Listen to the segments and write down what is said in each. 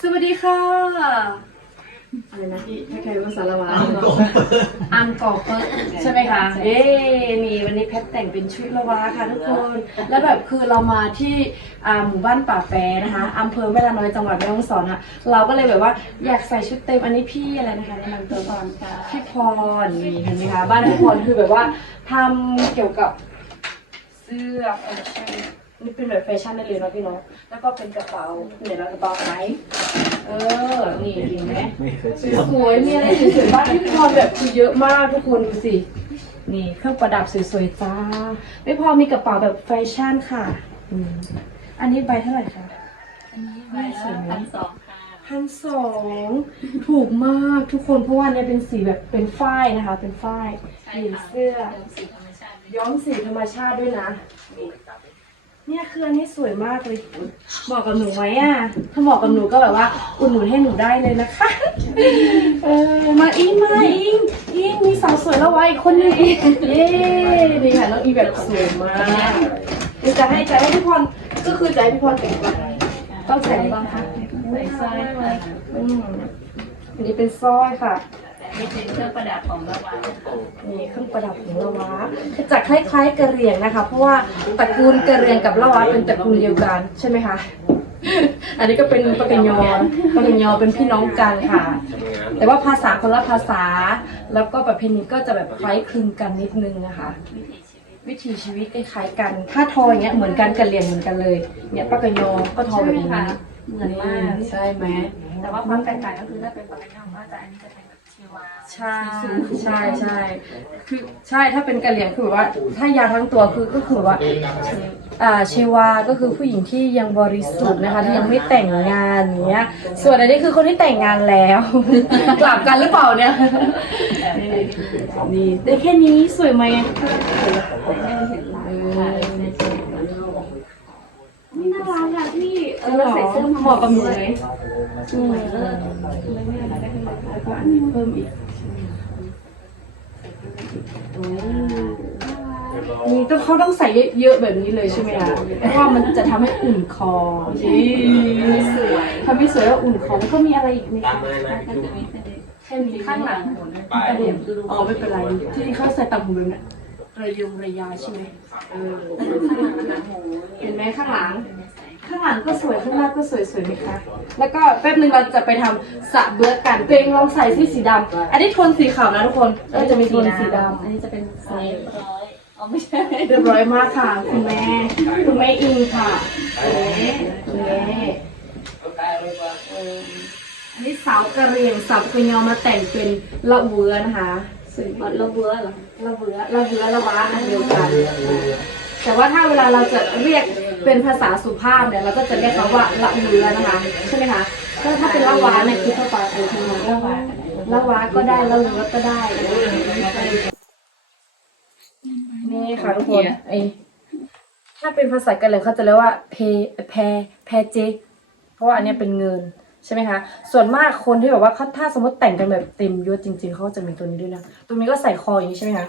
สวัสดีค่ะ อะไรนะที่ถ้าใครภาษาละวาอังกอร์เปิร์ใช่ไหมคะเย้มีวันนี้แพทแต่งเป็นชุดละวาค่ะทุกคน แล้วแบบคือเรามาที่อ่าหมู่บ้านป่าแปรนะคะอำเภอแม่ละน้อยจังหวัดแม่ฮ่องสอนอะเราก็เลยแบบว่าอยากใส่ชุดเต็มอันนี้พี่อะไรนะคะแนะนำตัวก่อนค่ะพี่พรนี่เห็นไหมคะบ้านพี่พรคือแบบว่าทำเกี่ยวกับเสื้อแฟชั่น นี่เป็นแบบแฟชั่นได้เลยเนาะพี่เน้องแล้วก็เป็นกระเป๋าเนี่ยเรากระเป๋าไหนเออ นี่เห็นไหมไม่เคยเชื่อสวยๆมีอะไรสวยๆบ้านพี่พรแบบคือเยอะมากทุกคนดูสิ นี่เครื่องประดับสวยๆจ้า ไม่พอมีกระเป๋าแบบแฟชั่นค่ะอืมอันนี้ใบเท่าไหร่คะใบละพันสองค่ะพันสองถูกมากทุกคนเพราะว่าเนี่ยเป็นสีแบบเป็นฝ้ายนะคะ เป็นฝ้ายใช่สีค่ะเสื้อเดิมสีธรรมชาติย้อมสีธรรมชาติด้วยนะ เนี่ยคืออันนี้สวยมากเลยเหมาะกับหนูไหมอะ ถ้าเหมาะกับหนูก็แบบว่า อุดหนุนให้หนูได้เลยนะคะ เออมาอิงมาอิงอิงมีสาวสวยแล้ววะอีกคนนึงอีกเย้นี่ค่ะน้องอีแบบสวยมากเดี๋ยวจะให้จะให้พี่พรก็คือจะให้พี่พรแต่งก่อนต้องใส่อะไรบ้างคะใส่สร้อยไว้อืมอันนี้เป็นสร้อยค่ะ นี่เป็นเครื่องประดับของละวันนี่เครื่องประดับของละวะจะคล้ายๆกระเหรี่ยงนะคะ เพราะว่าตระกูลกระเหรี่ยงกับละวะเป็นตระกูลเดียวกันใช่ไหมคะ อันนี้ก็เป็นปากกยอปากกยอเป็นพี่น้องกันค่ะ แต่ว่าภาษาคนละภาษา แล้วก็ประเพณีก็จะแบบคล้ายคลึงกันนิดนึงนะคะวิถีชีวิตวิถีชีวิตคล้ายๆกันถ้าทออย่างเงี้ยเหมือนกันกระเหรี่ยงเหมือนกันเลย เนี่ยปากกยอก็ทอแบบนี้ใช่ค่ะเหมือนมากใช่ไหมแต่ว่าความแตกต่างก็คือถ้าเป็นปากกาย่อมก็จะอันนี้จะ ใช่ใช่ใช่คือใช่ถ้าเป็นกะเหรี่ยงคือแบบว่า ถ้ายาวทั้งตัวคือก็คือว่าอ่าเชวาก็คือผู้หญิงที่ยังบริสุทธิ์นะคะที่ยังไม่แต่งงานอย่างเงี้ย ส่วนอันนี้คือคนที่แต่งงานแล้ว กลับกันหรือเปล่าเนี่ยนี่ได้แค่นี้สวยไหมไม่น่ารักอะพี่เออใส่เสื้อเหมาะกับหนูเลย อืมเลิศไม่ไม่อะไรได้ขึ้นมาแล้วก็อันนี้เพิ่มอีกนี่ต้องเขาต้องใส่เยอะๆแบบนี้เลยใช่ไหมคะเพราะว่ามันจะทำให้อุ่นคอนี่สวยทำให้สวยว่าอุ่นคอแล้วก็มีอะไรอีกไหมคะก็จะมีเป็นแค่มีข้างหลังกระเด็นอ๋อไม่เป็นไรที่เขาใส่ต่างหูแบบนี้ระยงระยาใช่ไหมเออเห็นไหมข้างหลัง ข้างหลังก็สวยข้างหน้าก็สวยสวยไหมคะ แล้วก็แป๊บนึงเราจะไปทำสระเบือกันตัวเองลองใส่ที่สีดำอันนี้โทนสีขาวนะทุกคนก็จะมีโทนสีดำอันนี้จะเป็นสี ร้อยอ๋อไม่ใช่เรียบร้อยมากค่ะ คุณแม่ คุณแม่อิงค่ะเอ๊ะเอ๊ะเอออันนี้สาวกระเหรียงสาวกระยอมาแต่งเป็นละเวือนะคะสวยมากเราเบื่อเหรอละเวือละเวือละวะอันเดียวกัน แต่ว่าถ้าเวลาเราจะเรียก เป็นภาษาสุภาพเนี่ยเราก็จะเรียกเขาว่าละเวือนะคะใช่ไหมคะก็ถ้าเป็นละวะเนี่ยคือเข้าไปอะไรทั้งนั้นละวะละวะก็ได้ละเวือก็ได้นี่ค่ะทุกคนไอถ้าเป็นภาษากะเหรี่ยงเขาจะเรียกว่าเพแพแพเจ เพราะว่าอันเนี้ยเป็นเงินใช่ไหมคะ ส่วนมากคนที่แบบว่าเขาถ้าสมมติแต่งกันแบบเต็มยศจริง ๆเขาจะมีตัวนี้ด้วยนะ ตรงนี้ก็ใส่คออย่างนี้ใช่ไหมคะ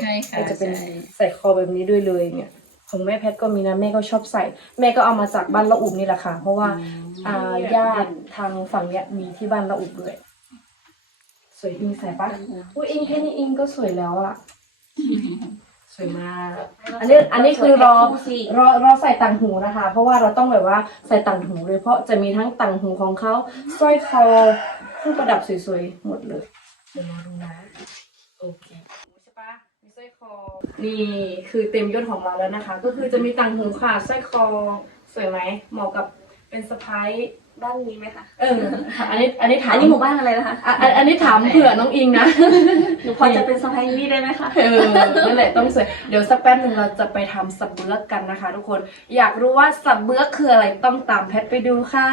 ใช่ค่ะจะเป็นใส่คอแบบนี้ด้วยเลยเนี่ย ของแม่แพทก็มีนะแม่ก็ชอบใส่ แม่ก็เอามาจากบ้านละอุบนี่แหละค่ะ เพราะว่าอ่าญาติทางฝั่งเนี้ยมีที่บ้านละอุบด้วย สวยอิงใส่ปะอุ้ยอิงแค่นี้อิงก็สวยแล้วอะสวยมาก อันนี้อันนี้คือรอรอรอใส่ต่างหูนะคะ เพราะว่าเราต้องแบบว่าใส่ต่างหูเลยเพราะจะมีทั้งต่างหูของเขาสร้อยคอเครื่องประดับสวยๆหมดเลยเดี๋ยวรอดูนะโอเคใช่ปะมีส ร้อยคอ นี่คือเต็มยศของเราแล้วนะคะ ก็คือจะมีต่างหูค่ะสร้อยคอสวยไหมเหมาะกับเป็นสะพ้ายบ้านนี้ไหมคะ เอออันนี้อันนี้ถามอันนี้หมู่บ้านอะไรนะคะอะอันอันนี้ถามเผื่อน้องอิงนะหนูพอจะเป็นสะพายนี่ได้ไหมคะ เออนั่นแหละต้องสวยเดี๋ยวสักแป๊บหนึ่งเราจะไปทำสับเบือกกันนะคะ ทุกคนอยากรู้ว่าสับเบือกคืออะไรต้องตามแพทไปดูค่ะ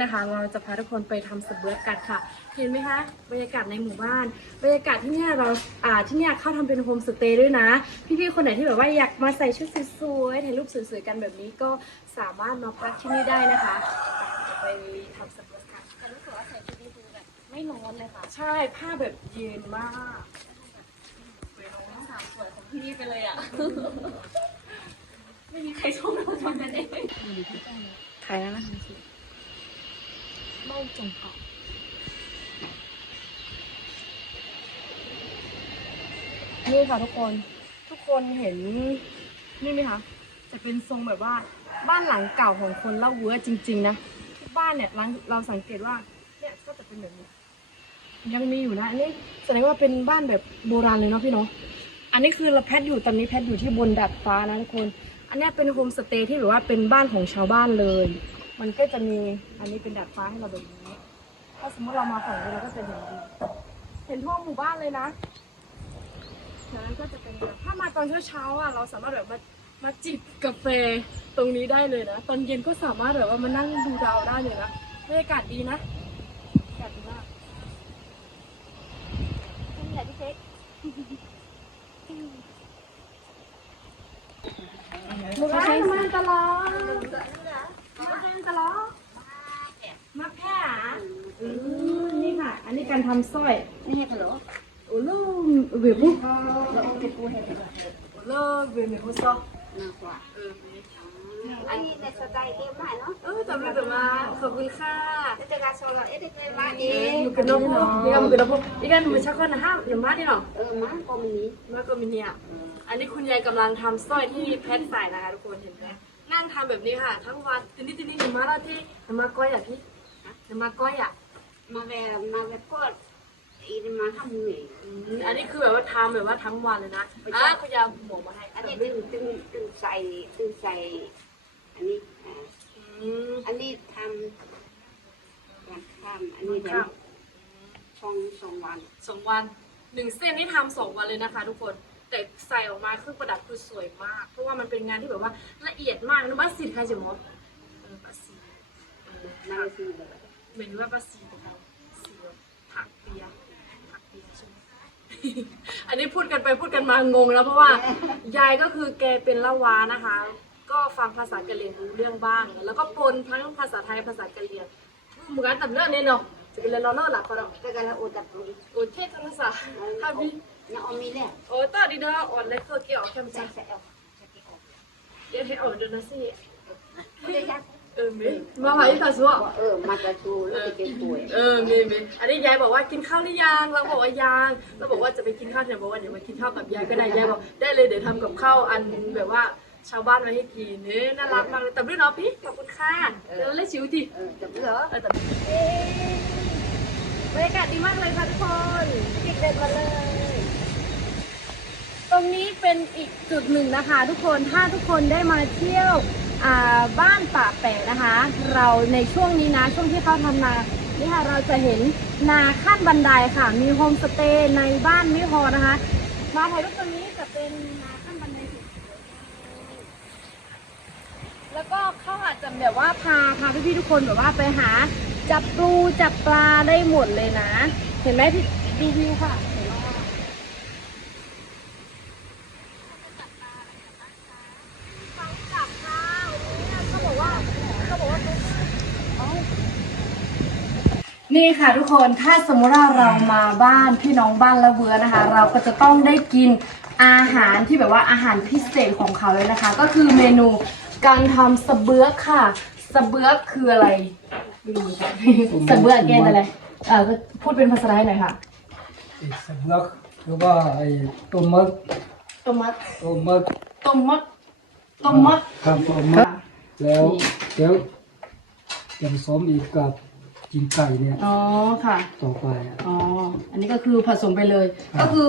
นะคะ เราจะพาทุกคนไปทำสับเบือกกันค่ะ เห็นไหมคะบรรยากาศในหมู่บ้าน บรรยากาศที่เนี่ยเราอ่าที่เนี่ยเขาทำเป็นโฮมสเตย์ด้วยนะ พี่ๆคนไหนที่แบบว่าอยากมาใส่ชุดสวยๆถ่ายรูปสวยๆกันแบบนี้ก็สามารถมาพักที่นี่ได้นะคะไปทำสับเบือกกันแต่รู้สึกว่าใส่ชุดนี้ดูแบบไม่ร้อนเลยค่ะใช่ผ้าแบบเย็นมากน้องสาวสวยของที่นี่ไปเลยอะไม่มีใครชมเราทำกันเองถ่ายแล้วนะาจงเก่า นี่ค่ะทุกคนทุกคนเห็นนี่ไหมคะจะเป็นทรงแบบว่าบ้านหลังเก่าของคนเล่าเวอจริง ๆ นะทุกบ้านเนี่ยเราสังเกตว่าเนี่ยก็จะเป็นแบบนี้ยังมีอยู่นะอันนี้แสดงว่าเป็นบ้านแบบโบราณเลยเนาะพี่เนาะอันนี้คือเราแพทอยู่ตอนนี้แพทอยู่ที่บนดาดฟ้านะทุกคน อันนี้เป็นโฮมสเตย์ที่แบบว่าเป็นบ้านของชาวบ้านเลย มันก็จะมีอันนี้เป็นดาดฟ้าให้เราแบบนี้ถ้าสมมติเรามาฝั่งนี้เราก็จะเห็นดีเห็นทั่วหมู่บ้านเลยนะ นั้นก็จะเป็นแบบถ้ามาตอนเช้าๆอะเราสามารถแบบมามาจิบกาแฟตรงนี้ได้เลยนะ ตอนเย็นก็สามารถแบบว่ามานั่งดูดาวได้เลยนะบรรยากาศดีนะบรรยากาศดีมากนี่แหละพี่เค้ก Một cái mà ta lo. Một cái ta lo. มาแพร่อะอืมนี่ค่ะ อันนี้การทำสร้อยนี่ไงฮัลโหลโอ้โหเว็บบุ๊กเราโอเคปูเห็นไหมโอ้โหเว็บบุ๊กซอมากกว่าเอออันนี้ในสไตล์เอ็มมาเนาะเออจำเลยแต่มาขอบคุณค่ะจะจะการโซลา เอ็ดได้มาเอเองอยู่กันน้องนี่ก็อยู่กันน้องอีกอันมันชักคนนะฮะอย่ามาดิเนาะเออมาก็มีมาก็มีเนี่ยอันนี้คุณยายกำลังทำสร้อยที่แพทใส่นะคะทุกคนเห็นไหมนั่งทำแบบนี้ค่ะ ทั้งวันตื่นนี่ตื่นนี่อย่ามาละที่อย่ามาก้อยอะพี่อย่ามาก้อยอะมาแวร์มาแวร์ก็อี นี่มาทำเหนื่อยอืมอันนี้คือแบบว่าทำแบบว่าทั้งวันเลยนะอะคุณยายหมวกมาให้อันนี้ตึงตึงตึงใส่ตึงใส่ อันนี้อ่าอืมอันนี้ทำวันข้ามอันนี้เดี๋ยวสองสองวันสองวันหนึ่งเส้นนี่ทำสองวันเลยนะคะ ทุกคนแต่ใส่ออกมาเครื่องประดับคือสวยมาก เพราะว่ามันเป็นงานที่แบบว่าละเอียดมากนะบัสซีใครจะมดเออบัสซีเออมาคือเลยเหมือนว่าบัสซีของเราสีแบบถักเปียถักเปียใช่ไหม อันนี้พูดกันไปพูดกันมางงแล้วเพราะว่ายายก็คือแกเป็นละวานะคะ ก็ฟังภาษากะเหรี่ยงรู้เรื่องบ้าง แล้วก็ปนทั้งภาษาไทยภาษากะเหรี่ยงเหมือนกันแต่เรื่องนี้เนาะจะเป็นเรื่องเราเล่าหลักก็เราก็การโอตัดตรงนี้โอ้เทศภาษาฮาบิยังเอามีแล้วโอ้ตอนนี้เนาะอ่อนเล็กเคอเกี่ยวแคมใส่จ้าใส่เอาใส่เอาเดี๋ยวให้อ่อนเดี๋ยวนะสิไม่ได้ยัด เออเมมาหาอีกต่อสัวว่าเออมากระชูแล้วจะเป็นป่วยเออเมเมอันนี้ยายบอกว่ากินข้าวหรือยังเราบอกว่ายังเราบอกว่าจะไปกินข้าวเนี่ยบอกว่าเดี๋ยวมากินข้าวกับยายก็ได้ยายบอกได้เลยเดี๋ยวทำกับข้าวอันแบบว่าชาวบ้านมาให้กินเนี่ยน่ารักมากเลยแต่ด้วยเนาะพี่ขอบคุณค่ะเดี๋ยวเล่นชิวทีเออจะเหรอเออแต่บรรยากาศดีมากเลยค่ะทุกคนปิดเด็ดมาเลย ตรงนี้เป็นอีกจุดหนึ่งนะคะ ทุกคนถ้าทุกคนได้มาเที่ยวอ่า บ้านป่าแปะนะคะ เราในช่วงนี้นะช่วงที่เขาทำนานี่ค่ะเราจะเห็นนาขั้นบันไดค่ะ มีโฮมสเตย์ในบ้านไม่พอนะคะมาถ่ายรูปตรงนี้จะเป็นนาขั้นบันไดสุดแล้วก็เขาอาจจะแบบว่าพาพาพี่ๆทุกคนแบบว่าไปหาจับปูจับปลาได้หมดเลยนะ เห็นไหมพี่ดูวิวค่ะเห็นไหมว่า เขาจับค่ะเนี่ยเขาบอกว่าเขาบอกว่า นี่ค่ะทุกคนถ้าสมมติว่าเรามาบ้านพี่น้องบ้านละเบือนะคะ เราก็จะต้องได้กินอาหารที่แบบว่าอาหารพิเศษของเขาเลยนะคะ ก็คือเมนูการทำสะเบือกค่ะสะเบือกคืออะไรไม่รู้เหมือนกันสะเบือกเกนอะไรเออพูดเป็นภาษาไทยหน่อยค่ะไอ้สำลักหรือว่าไอ้ต้มมัดต้มมัดต้มมัดต้มมัดต้มมัดครับต้มมัดแล้วเดี๋ยวจะผสมอีกกับ กินไก่เนี่ยอ๋อค่ะ ต่อไปอะ อ๋อ อันนี้ก็คือผสมไปเลยก็คือ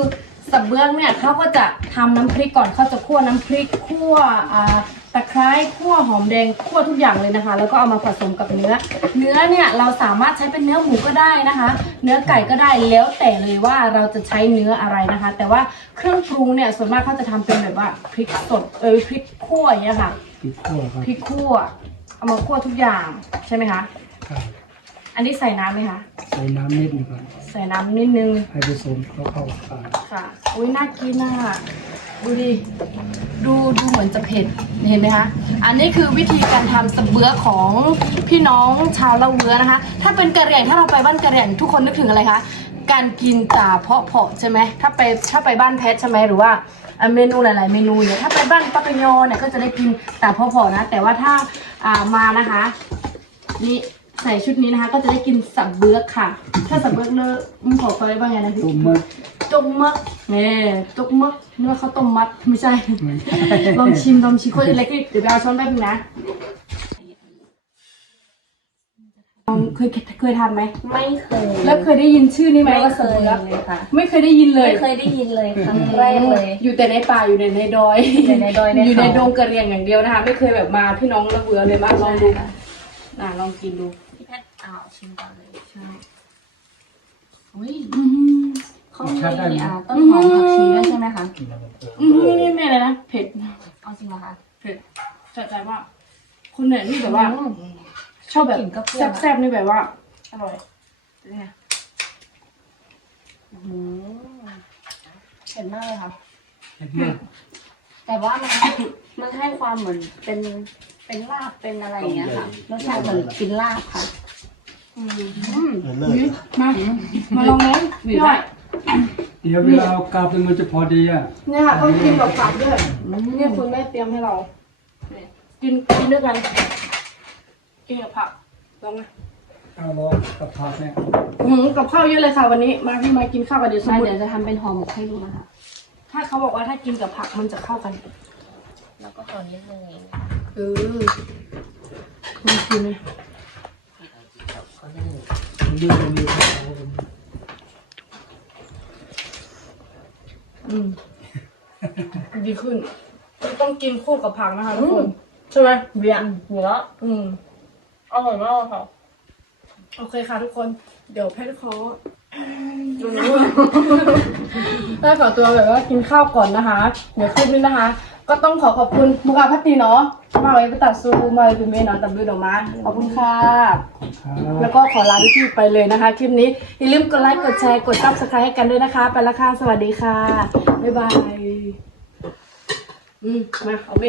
สับเบื้องเนี่ยเขาก็จะทำน้ำพริกก่อนเขาจะคั่วน้ำพริกคั่วอ่าตะไคร้คั่วหอมแดงคั่วทุกอย่างเลยนะคะ แล้วก็เอามาผสมกับเนื้อ เนื้อเนี่ยเราสามารถใช้เป็นเนื้อหมูก็ได้นะคะ เนื้อไก่ก็ได้แล้วแต่เลยว่าเราจะใช้เนื้ออะไรนะคะ แต่ว่าเครื่องปรุงเนี่ยส่วนมากเขาจะทำเป็นแบบว่าพริกสดเออพริกคั่วอย่างเงี้ยค่ะปิดขั้วครับพริกคั่วเอามาคั่วทุกอย่างใช่ไหมคะ ครับ อันนี้ใส่น้ำไหมคะ ใส่น้ำนิดหนึงครับใส่น้ำนิดนึง ให้ผสมเข้าเข้ากันค่ะ อุ้ยน่ากินอะดูดิ ดูดูเหมือนจะเผ็ด เห็นไหมคะ อันนี้คือวิธีการทำสะเบือของพี่น้องชาวละเวือนะคะ ถ้าเป็นกะเหรี่ยงถ้าเราไปบ้านกะเหรี่ยงทุกคนนึกถึงอะไรคะ การกินตาเพาะเพาะใช่ไหม ถ้าไปถ้าไปบ้านแพทใช่ไหมหรือว่าอะเมนูหลายๆ เมนูเนี่ย ถ้าไปบ้านปักกะยอเนี่ยก็จะได้กินตาเพาะเพาะนะ แต่ว่าถ้าอ่ามานะคะ นี่ ใส่ชุดนี้นะคะ ก็จะได้กินสับเบือกค่ะ ถ้าสับเบือกเลอะมึงขอไปว่าไงนะพี่ ตุ่มมัดจกมักเนี่ยจกมักนึกว่าข้าวต้มมัดไม่ใช่ ไม่ลองชิมลองชิมคนเล็กๆเดี๋ยวไปเอาช้อนแป๊บนึงนะลองเคยเคยทานไหม ไม่เคยแล้วเคยได้ยินชื่อนี้ไหมไม่ว่าเคสับยเบือกเลยค่ะ ไม่เคยได้ยินเลย ไม่เคยได้ยินเลยครั้งแรกเลย อยู่แต่ในป่าอยู่ในในดอย อยู่ในดอยในอยู่ในเขาดงกระเรียงอย่างเดียวนะคะ ไม่เคยแบบมาพี่น้องละเบือเลยมาลองดูอะลองกินดูพี่แพทย์เอา ชิมก่อนเลยใช่อุ้ยอืมเขามีอ่าต้นหอมผักชีด้วยใช่ไหมคะอืมนี่แม่เลยนะ เผ็ดเอาจริงเหรอคะเผ็ดสะใจมากคุณเนี่ยนี่แบบว่า ชอบแบบกลิ่นก็เปรี้ยวอะแซ่บๆนี่แบบว่า อร่อยเนี่ยอืมเผ็ดมากเลยค่ะเห็นไหมแต่ว่ามัน มันให้ความเหมือนเป็นเป็นลาบเป็นอะไรอย่างเงี้ยค่ะรสชาติเหมือนกินลาบค่ะ อืมอืมอุ๊ยมา มาลองเลยพี่หน่อยเดี๋ยวเวลาเอากลับมันจะพอดีอะเนี่ยค่ะต้องกินกับผักด้วยเนี่ยคุณแม่เตรียมให้เราเนี่ยกินกินด้วยกันกินกับผักลองนะเอาลองกับผักเนี่ยอืมกับข้าวเยอะเลยค่ะวันนี้ มาพี่มากินข้าวกันเดี๋ยวสมามุดเดี๋ยวจะทำเป็นห่อหมกให้ดูนะคะถ้าเขาบอกว่าถ้ากินกับผักมันจะเข้ากัน แล้วก็ห่อนิดนึงเองเออคุณกินเลย เรื่องนี้เอาเป็นอืมดีขึ้น ต้องกินคู่กับผักนะคะทุกคนใช่ไหมเบียร์เนื้ออืมอร่อยมากค่ะ โอเคค่ะทุกคน เดี๋ยวแพทย์ขอได้ขอตัวแบบว่ากินข้าวก่อนนะคะ เดี๋ยวคลิปนี้นะคะ ก็ต้องขอขอบคุณบุกอาพัตตีเนาะมาไว้ไปตัดซูมาไว้เป็นเมนอนตับดูดอกไม้ขอบคุณค่ะครัแล้วบก็ขอลาพี่ๆไปเลยนะคะ คลิปนี้อย่าลืมกดไลค์กดแชร์กดซับสไครต์ให้กันด้วยนะคะ ไปละค่ะสวัสดีค่ะ บ๊ายบาย อืมมาเอาไป